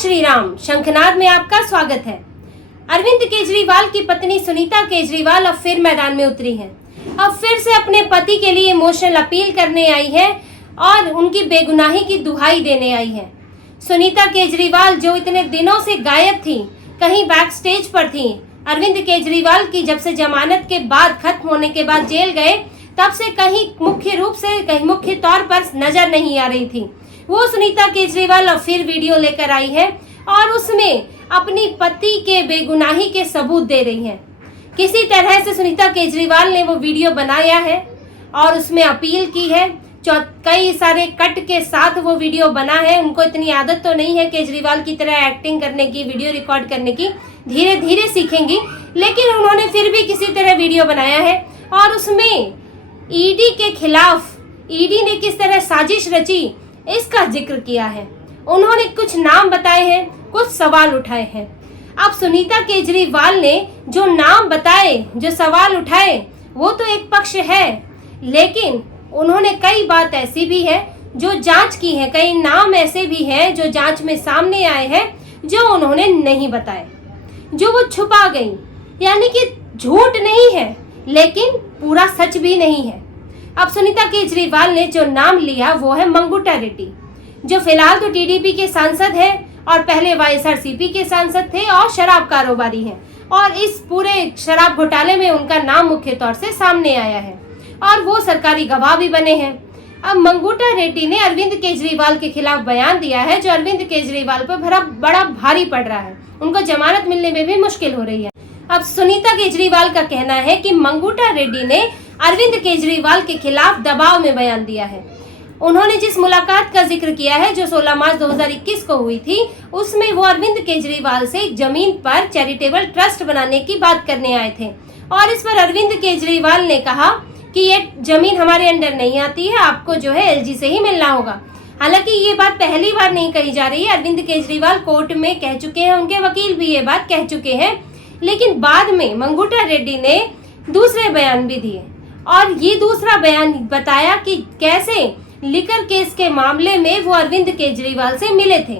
श्री राम। शंखनाद में आपका स्वागत है। अरविंद केजरीवाल की पत्नी सुनीता केजरीवाल अब फिर मैदान में उतरी हैं। अब फिर से अपने पति के लिए इमोशनल अपील करने आई है और उनकी बेगुनाही की दुहाई देने आई है। सुनीता केजरीवाल जो इतने दिनों से गायब थी, कहीं बैक स्टेज पर थी, अरविंद केजरीवाल की जब से जमानत के बाद खत्म होने के बाद जेल गए, तब से कहीं मुख्य तौर पर नजर नहीं आ रही थी। वो सुनीता केजरीवाल अब फिर वीडियो लेकर आई है और उसमें अपनी पति के बेगुनाही के सबूत दे रही है। किसी तरह से सुनीता केजरीवाल ने वो वीडियो बनाया है और उसमें अपील की है। कई सारे कट के साथ वो वीडियो बना है। उनको इतनी आदत तो नहीं है केजरीवाल की तरह एक्टिंग करने की, वीडियो रिकॉर्ड करने की, धीरे धीरे सीखेंगी, लेकिन उन्होंने फिर भी किसी तरह वीडियो बनाया है और उसमें ईडी के खिलाफ ईडी ने किस तरह साजिश रची इसका जिक्र किया है। उन्होंने कुछ नाम बताए हैं, कुछ सवाल उठाए हैं। अब सुनीता केजरीवाल ने जो नाम बताए, जो सवाल उठाए, वो तो एक पक्ष है, लेकिन उन्होंने कई बात ऐसी भी है जो जांच की है, कई नाम ऐसे भी हैं जो जांच में सामने आए हैं जो उन्होंने नहीं बताए, जो वो छुपा गई। यानी कि झूठ नहीं है लेकिन पूरा सच भी नहीं है। अब सुनीता केजरीवाल ने जो नाम लिया वो है मंगूटा रेड्डी, जो फिलहाल तो टीडीपी के सांसद हैं और पहले वाईएसआरसीपी के सांसद थे और शराब कारोबारी हैं, और इस पूरे शराब घोटाले में उनका नाम मुख्य तौर से सामने आया है और वो सरकारी गवाह भी बने हैं। अब मंगूटा रेड्डी ने अरविंद केजरीवाल के खिलाफ बयान दिया है जो अरविंद केजरीवाल पर बड़ा भारी पड़ रहा है। उनको जमानत मिलने में भी मुश्किल हो रही है। अब सुनीता केजरीवाल का कहना है कि मंगूटा रेड्डी ने अरविंद केजरीवाल के खिलाफ दबाव में बयान दिया है। उन्होंने जिस मुलाकात का जिक्र किया है जो 16 मार्च 2021 को हुई थी, उसमें वो अरविंद केजरीवाल से एक जमीन पर चैरिटेबल ट्रस्ट बनाने की बात करने आए थे और इस पर अरविंद केजरीवाल ने कहा कि ये जमीन हमारे अंडर नहीं आती है, आपको जो है एलजी से ही मिलना होगा। हालांकि ये बात पहली बार नहीं कही जा रही है। अरविंद केजरीवाल कोर्ट में कह चुके हैं, उनके वकील भी ये बात कह चुके हैं, लेकिन बाद में मंगूटा रेड्डी ने दूसरे बयान भी दिए और ये दूसरा बयान बताया कि कैसे लिकर केस के मामले में वो अरविंद केजरीवाल से मिले थे।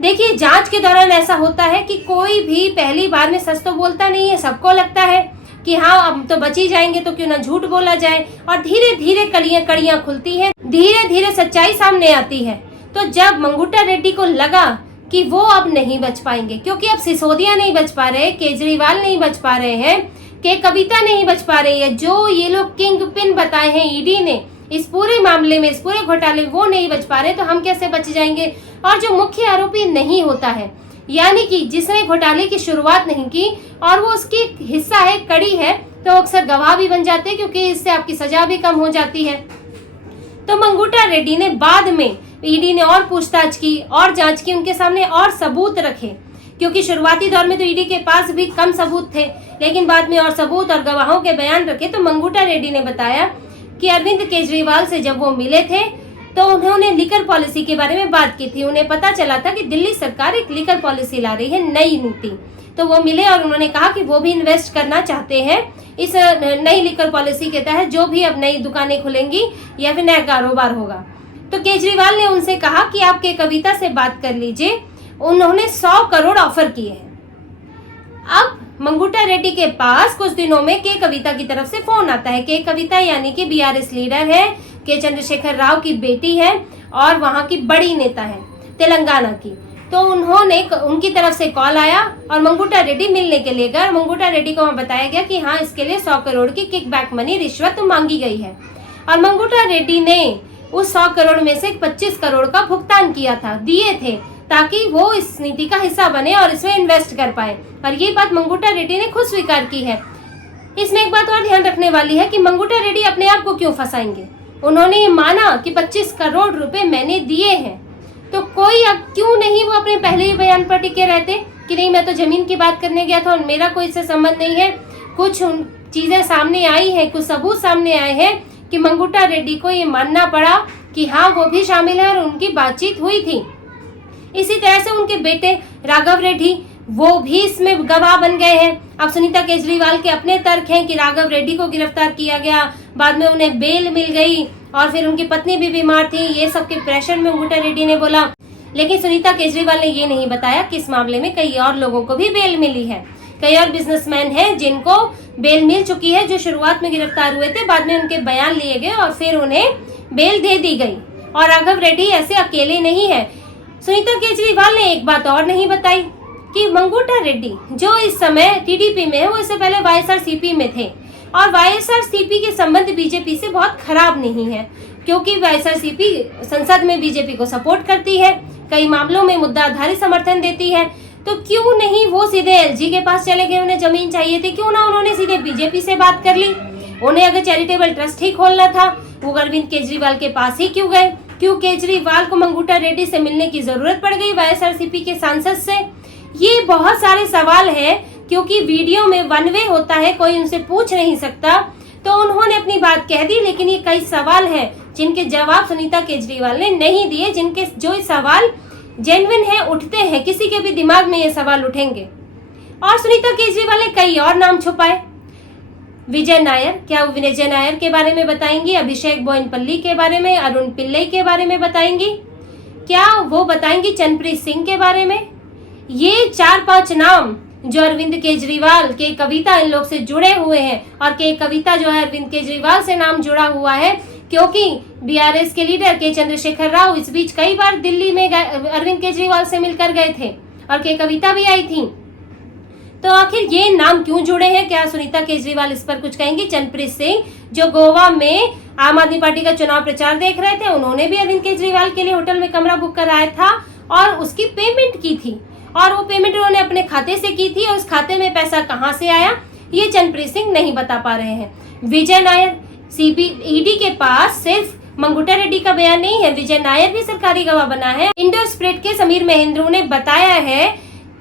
देखिए, जांच के दौरान ऐसा होता है कि कोई भी पहली बार में सच तो बोलता नहीं है। सबको लगता है कि हाँ, अब तो बच ही जाएंगे तो क्यों ना झूठ बोला जाए, और धीरे धीरे कड़ियां खुलती हैं, धीरे धीरे सच्चाई सामने आती है। तो जब मंगूटा रेड्डी को लगा कि वो अब नहीं बच पाएंगे, क्योंकि अब सिसोदिया नहीं बच पा रहे, केजरीवाल नहीं बच पा रहे हैं, के कविता नहीं बच पा रही है, जो ये लोग किंग पिन बताए हैं ईडी ने इस पूरे मामले में, इस पूरे घोटाले में, वो नहीं बच पा रहे, तो हम कैसे बच जाएंगे। और जो मुख्य आरोपी नहीं होता है, यानी कि जिसने घोटाले की शुरुआत नहीं की और वो उसकी हिस्सा है, कड़ी है, तो अक्सर गवाह भी बन जाते हैं, क्योंकि इससे आपकी सजा भी कम हो जाती है। तो मंगूटा रेड्डी ने बाद में ईडी ने और पूछताछ की और जांच की, उनके सामने और सबूत रखे, क्योंकि शुरुआती दौर में तो ईडी के पास भी कम सबूत थे, लेकिन बाद में और सबूत और गवाहों के बयान रखे। तो मंगूटा रेड्डी ने बताया कि अरविंद केजरीवाल से जब वो मिले थे तो उन्होंने लिकर पॉलिसी के बारे में बात की थी। उन्हें पता चला था कि दिल्ली सरकार एक लिकर पॉलिसी ला रही है, नई नीति। तो वो मिले और उन्होंने कहा कि वो भी इन्वेस्ट करना चाहते हैं इस नई लिकर पॉलिसी के तहत, जो भी अब नई दुकानें खुलेंगी या फिर नया कारोबार होगा। तो केजरीवाल ने उनसे कहा कि आप के कविता से बात कर लीजिए। उन्होंने 100 करोड़ ऑफर किए हैं। अब मंगूटा रेड्डी के पास कुछ दिनों में के कविता की तरफ से फोन आता है। के कविता यानी कि बीआरएस लीडर है, के चंद्रशेखर राव की बेटी है और वहां की बड़ी नेता है तेलंगाना की। तो उनकी तरफ से कॉल आया और मंगूटा रेड्डी मिलने के लिए गए। मंगूटा रेड्डी को वहां बताया गया कि हाँ, इसके लिए 100 करोड़ की किकबैक मनी, रिश्वत मांगी गई है। और मंगूटा रेड्डी ने उस 100 करोड़ में से 25 करोड़ का भुगतान किया था, दिए थे, ताकि वो इस नीति का हिस्सा बने और इसमें इन्वेस्ट कर पाए। और ये बात मंगूटा रेड्डी ने खुद स्वीकार की है। इसमें एक बात और ध्यान रखने वाली है कि मंगूटा रेड्डी अपने आप को क्यों फंसाएंगे। उन्होंने ये माना कि 25 करोड़ रुपए मैंने दिए हैं, तो कोई अब क्यों नहीं वो अपने पहले ही बयान पर टिके रहते कि नहीं, मैं तो जमीन की बात करने गया था और मेरा कोई इससे संबंध नहीं है। कुछ चीजें सामने आई हैं, कुछ सबूत सामने आए हैं कि मंगूटा रेड्डी को ये मानना पड़ा कि हाँ, वो भी शामिल है और उनकी बातचीत हुई थी। इसी तरह से उनके बेटे राघव रेड्डी, वो भी इसमें गवाह बन गए हैं। अब सुनीता केजरीवाल के अपने तर्क हैं कि राघव रेड्डी को गिरफ्तार किया गया, बाद में उन्हें बेल मिल गई और फिर उनकी पत्नी भी बीमार थी। ये सब के प्रेशर में मंगूटा रेड्डी ने बोला लेकिन सुनीता केजरीवाल ने ये नहीं बताया कि इस मामले में कई और लोगों को भी बेल मिली है। कई और बिजनेसमैन हैं जिनको बेल मिल चुकी है, जो शुरुआत में गिरफ्तार हुए थे, बाद में उनके बयान लिए गए और फिर उन्हें बेल दे दी गई। और राघव रेड्डी ऐसे अकेले नहीं है। सुनीता केजरीवाल ने एक बात और नहीं बताई कि मंगूटा रेड्डी जो इस समय टीडीपी में है, वो इससे पहले वाईएसआरसीपी में थे और वाईएसआरसीपी के संबंध बीजेपी से बहुत खराब नहीं है, क्योंकि वाईएसआरसीपी संसद में बीजेपी को सपोर्ट करती है, कई मामलों में मुद्दा आधारित समर्थन देती है। तो क्यों नहीं वो सीधे एलजी के पास चले गए, उन्हें जमीन चाहिए थी, क्यों ना उन्होंने सीधे बीजेपी से बात कर ली। उन्हें अगर चैरिटेबल ट्रस्ट ही खोलना था, वो अरविंद केजरीवाल के पास ही क्यों गए? क्यों केजरीवाल को मंगूटा रेड्डी से मिलने की जरूरत पड़ गई वाईएसआरसीपी के सांसद से? ये बहुत सारे सवाल हैं, क्योंकि वीडियो में वन वे होता है, कोई उनसे पूछ नहीं सकता, तो उन्होंने अपनी बात कह दी। लेकिन ये कई सवाल हैं जिनके जवाब सुनीता केजरीवाल ने नहीं दिए, जिनके जो सवाल जेन्युइन है, उठते हैं, किसी के भी दिमाग में ये सवाल उठेंगे। और सुनीता केजरीवाल ने कई और नाम छुपाए। विजय नायर, क्या वो विजय नायर के बारे में बताएंगी? अभिषेक बोइनपल्ली के बारे में, अरुण पिल्लई के बारे में बताएंगी? क्या वो बताएंगी चंद्रप्रीत सिंह के बारे में? ये 4-5 नाम जो अरविंद केजरीवाल के कविता इन लोग से जुड़े हुए हैं, और के कविता जो है अरविंद केजरीवाल से नाम जुड़ा हुआ है, क्योंकि बीआरएस के लीडर के चंद्रशेखर राव इस बीच कई बार दिल्ली में अरविंद केजरीवाल से मिलकर गए थे और के कविता भी आई थी। तो आखिर ये नाम क्यों जुड़े हैं? क्या सुनीता केजरीवाल इस पर कुछ कहेंगी? चंद्रप्रीत सिंह जो गोवा में आम आदमी पार्टी का चुनाव प्रचार देख रहे थे, उन्होंने भी अरविंद केजरीवाल के लिए होटल में कमरा बुक कराया था और उसकी पेमेंट की थी, और वो पेमेंट उन्होंने अपने खाते से की थी, और उस खाते में पैसा कहाँ से आया ये चंद्रप्रीत सिंह नहीं बता पा रहे हैं। विजय नायर, ईडी के पास सिर्फ मंगूटा रेड्डी का बयान नहीं है, विजय नायर भी सरकारी गवाह बना है। इंडोस्प्रेट के समीर महेंद्रू ने बताया है,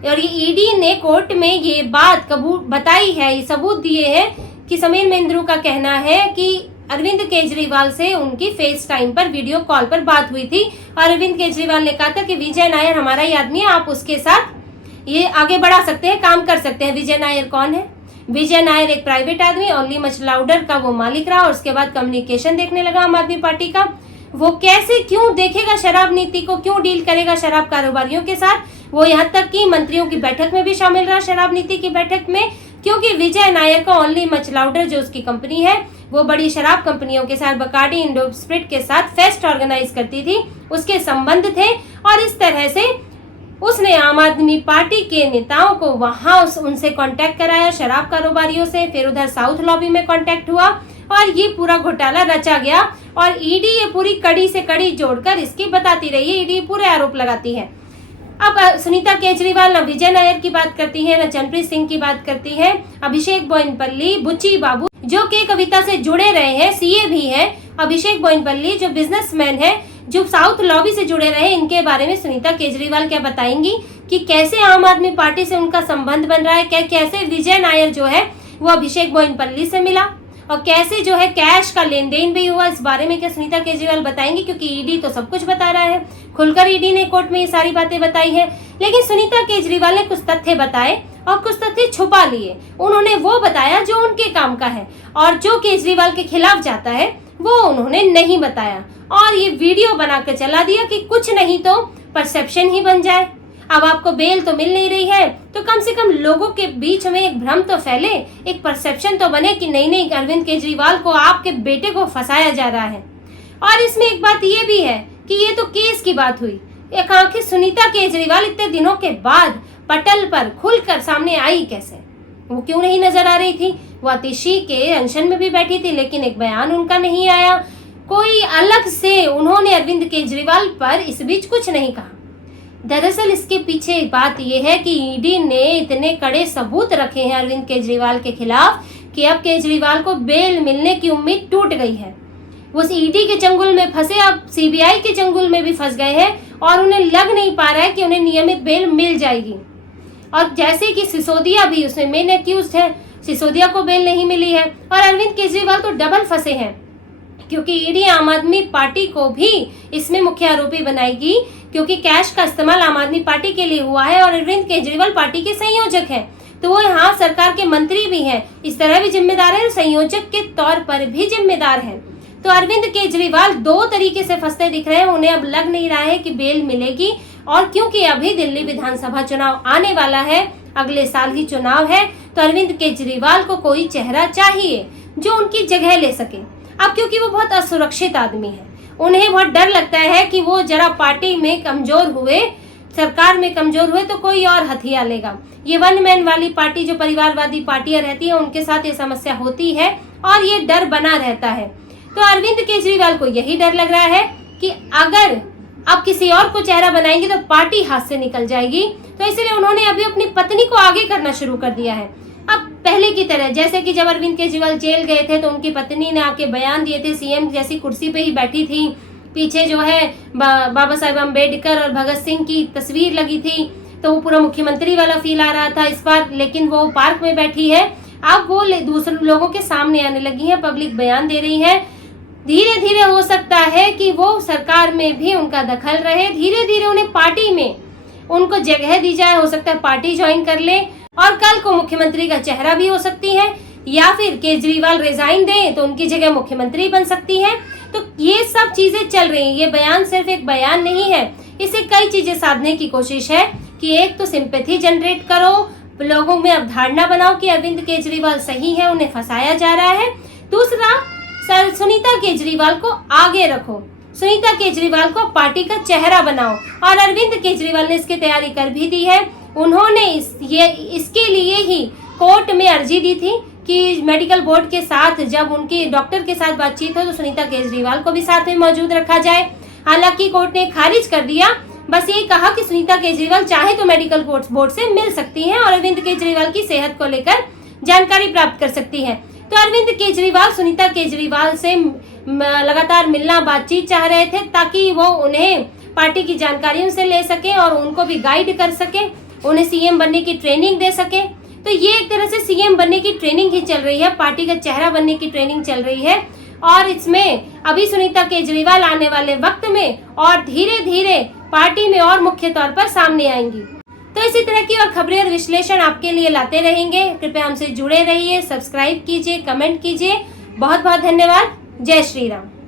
और ये ईडी ने कोर्ट में ये बात कबूल बताई है, ये सबूत दिए हैं कि समीर महेंद्रू का कहना है कि अरविंद केजरीवाल से उनकी फेस टाइम पर वीडियो कॉल पर बात हुई थी, और अरविंद केजरीवाल ने कहा था कि विजय नायर हमारा ही आदमी है, आप उसके साथ ये आगे बढ़ा सकते हैं, काम कर सकते हैं। विजय नायर कौन है? विजय नायर एक प्राइवेट आदमी, ओनली मच लाउडर का वो मालिक रहा, और उसके बाद कम्युनिकेशन देखने लगा आम आदमी पार्टी का। वो कैसे क्यों देखेगा शराब नीति को, क्यों डील करेगा शराब कारोबारियों के साथ? वो यहाँ तक कि मंत्रियों की बैठक में भी शामिल रहा, शराब नीति की बैठक में, क्योंकि विजय नायर का ओनली मच लाउडर जो उसकी कंपनी है, वो बड़ी शराब कंपनियों के साथ, बकार्डी, इंडोस्प्रिट के साथ फेस्ट ऑर्गेनाइज करती थी, उसके संबंध थे। और इस तरह से उसने आम आदमी पार्टी के नेताओं को वहां उनसे कांटेक्ट कराया, शराब कारोबारियों से, फिर उधर साउथ लॉबी में कांटेक्ट हुआ, और ये पूरा घोटाला रचा गया। और ईडी ये पूरी कड़ी से कड़ी जोड़कर इसकी बताती रही है, ईडी पूरे आरोप लगाती है। अब सुनीता केजरीवाल न विजय नायर की बात करती है, न चंद्रप्रीत सिंह की बात करती है, अभिषेक बोइनपल्ली, बुच्ची बाबू जो के कविता से जुड़े रहे हैं, सीए भी हैं, अभिषेक बोइनपल्ली जो बिजनेसमैन है, जो साउथ लॉबी से जुड़े रहे, इनके बारे में सुनीता केजरीवाल क्या बताएंगी कि कैसे आम आदमी पार्टी से उनका संबंध बन रहा है, कैसे विजय नायर जो है वो अभिषेक बोइनपल्ली से मिला, और कैसे जो है कैश का लेन देन भी हुआ, इस बारे में क्या सुनीता केजरीवाल बताएंगी? क्योंकि ईडी तो सब कुछ बता रहा है, खुलकर ईडी ने कोर्ट में ये सारी बातें बताई है। लेकिन सुनीता केजरीवाल ने कुछ तथ्य बताए और कुछ तथ्य छुपा लिए। उन्होंने वो बताया जो उनके काम का है, और जो केजरीवाल के खिलाफ जाता है वो उन्होंने नहीं बताया, और ये वीडियो बनाकर चला दिया कि कुछ नहीं तो परसेप्शन ही बन जाए। अब आपको बेल तो मिल नहीं रही है, तो कम से कम लोगों के बीच में एक भ्रम तो फैले, एक परसेप्शन तो बने कि नहीं अरविंद केजरीवाल को, आपके बेटे को फंसाया जा रहा है। और इसमें एक बात ये भी है कि ये तो केस की बात हुई, एक आखिर सुनीता केजरीवाल इतने दिनों के बाद पटल पर खुलकर सामने आई कैसे? वो क्यों नहीं नजर आ रही थी? वो आतिशी के अनशन में भी बैठी थी, लेकिन एक बयान उनका नहीं आया, कोई अलग से उन्होंने अरविंद केजरीवाल पर इस बीच कुछ नहीं कहा। दरअसल इसके पीछे बात यह है कि ईडी ने इतने कड़े सबूत रखे हैं अरविंद केजरीवाल के खिलाफ कि अब केजरीवाल को बेल मिलने की उम्मीद टूट गई है। वो ईडी के चंगुल में फंसे, अब सीबीआई के चंगुल में भी फंस गए हैं, और उन्हें लग नहीं पा रहा है कि उन्हें नियमित बेल मिल जाएगी। और जैसे कि सिसोदिया भी उसमें मेन एक्यूज्ड है, सिसोदिया को बेल नहीं मिली है, और अरविंद केजरीवाल तो डबल फंसे हैं, क्योंकि ईडी आम आदमी पार्टी को भी इसमें मुख्य आरोपी बनाएगी, क्योंकि कैश का इस्तेमाल आम आदमी पार्टी के लिए हुआ है और अरविंद केजरीवाल पार्टी के संयोजक हैं, तो वो यहाँ सरकार के मंत्री भी हैं, इस तरह भी जिम्मेदार है और संयोजक के तौर पर भी जिम्मेदार है। तो अरविंद केजरीवाल दो तरीके से फंसते दिख रहे हैं, उन्हें अब लग नहीं रहा है कि बेल मिलेगी, और क्योंकि अभी दिल्ली विधानसभा चुनाव आने वाला है, अगले साल ही चुनाव है, तो अरविंद केजरीवाल को कोई चेहरा चाहिए जो उनकी जगह ले सके। अब क्योंकि वो बहुत असुरक्षित आदमी है, उन्हें बहुत डर लगता है कि वो जरा पार्टी में कमजोर हुए, सरकार में कमजोर हुए तो कोई और हथियार लेगा। ये वन मैन वाली पार्टी जो परिवारवादी पार्टियां रहती हैं, उनके साथ ये समस्या होती है और ये डर बना रहता है। तो अरविंद केजरीवाल को यही डर लग रहा है कि अगर अब किसी और को चेहरा बनाएंगे तो पार्टी हाथ से निकल जाएगी, तो इसलिए उन्होंने अभी अपनी पत्नी को आगे करना शुरू कर दिया है। अब पहले की तरह, जैसे कि जब अरविंद केजरीवाल जेल गए थे तो उनकी पत्नी ने आके बयान दिए थे, सीएम जैसी कुर्सी पे ही बैठी थी, पीछे जो है बाबा साहेब अम्बेडकर और भगत सिंह की तस्वीर लगी थी, तो वो पूरा मुख्यमंत्री वाला फील आ रहा था इस बार, लेकिन वो पार्क में बैठी है। अब वो दूसरे लोगों के सामने आने लगी है, पब्लिक बयान दे रही है। धीरे धीरे हो सकता है कि वो सरकार में भी उनका दखल रहे, धीरे धीरे उन्हें पार्टी में उनको जगह दी जाए, हो सकता है पार्टी ज्वाइन कर ले और कल को मुख्यमंत्री का चेहरा भी हो सकती है, या फिर केजरीवाल रिजाइन दें तो उनकी जगह मुख्यमंत्री बन सकती है। तो ये सब चीजें चल रही हैं। ये बयान सिर्फ एक बयान नहीं है, इसे कई चीजें साधने की कोशिश है कि एक तो सिंपैथी जनरेट करो, लोगों में अवधारणा बनाओ कि अरविंद केजरीवाल सही है, उन्हें फंसाया जा रहा है। दूसरा, सुनीता केजरीवाल को आगे रखो, सुनीता केजरीवाल को पार्टी का चेहरा बनाओ, और अरविंद केजरीवाल ने इसकी तैयारी कर भी दी है। उन्होंने इसके लिए ही कोर्ट में अर्जी दी थी कि मेडिकल बोर्ड के साथ जब उनकी डॉक्टर के साथ बातचीत हो तो सुनीता केजरीवाल को भी साथ में मौजूद रखा जाए। हालांकि कोर्ट ने खारिज कर दिया, बस ये कहा कि सुनीता केजरीवाल चाहे तो मेडिकल बोर्ड से मिल सकती हैं और अरविंद केजरीवाल की सेहत को लेकर जानकारी प्राप्त कर सकती हैं। तो अरविंद केजरीवाल सुनीता केजरीवाल से लगातार मिलना, बातचीत चाह रहे थे ताकि वो उन्हें पार्टी की जानकारी उनसे ले सके और उनको भी गाइड कर सके, उन्हें सीएम बनने की ट्रेनिंग दे सके। तो ये एक तरह से सीएम बनने की ट्रेनिंग ही चल रही है, पार्टी का चेहरा बनने की ट्रेनिंग चल रही है। और इसमें अभी सुनीता केजरीवाल आने वाले वक्त में और धीरे धीरे पार्टी में और मुख्य तौर पर सामने आएंगी। तो इसी तरह की और खबरें और विश्लेषण आपके लिए लाते रहेंगे। कृपया हमसे जुड़े रहिए, सब्सक्राइब कीजिए, कमेंट कीजिए। बहुत बहुत धन्यवाद। जय श्री राम।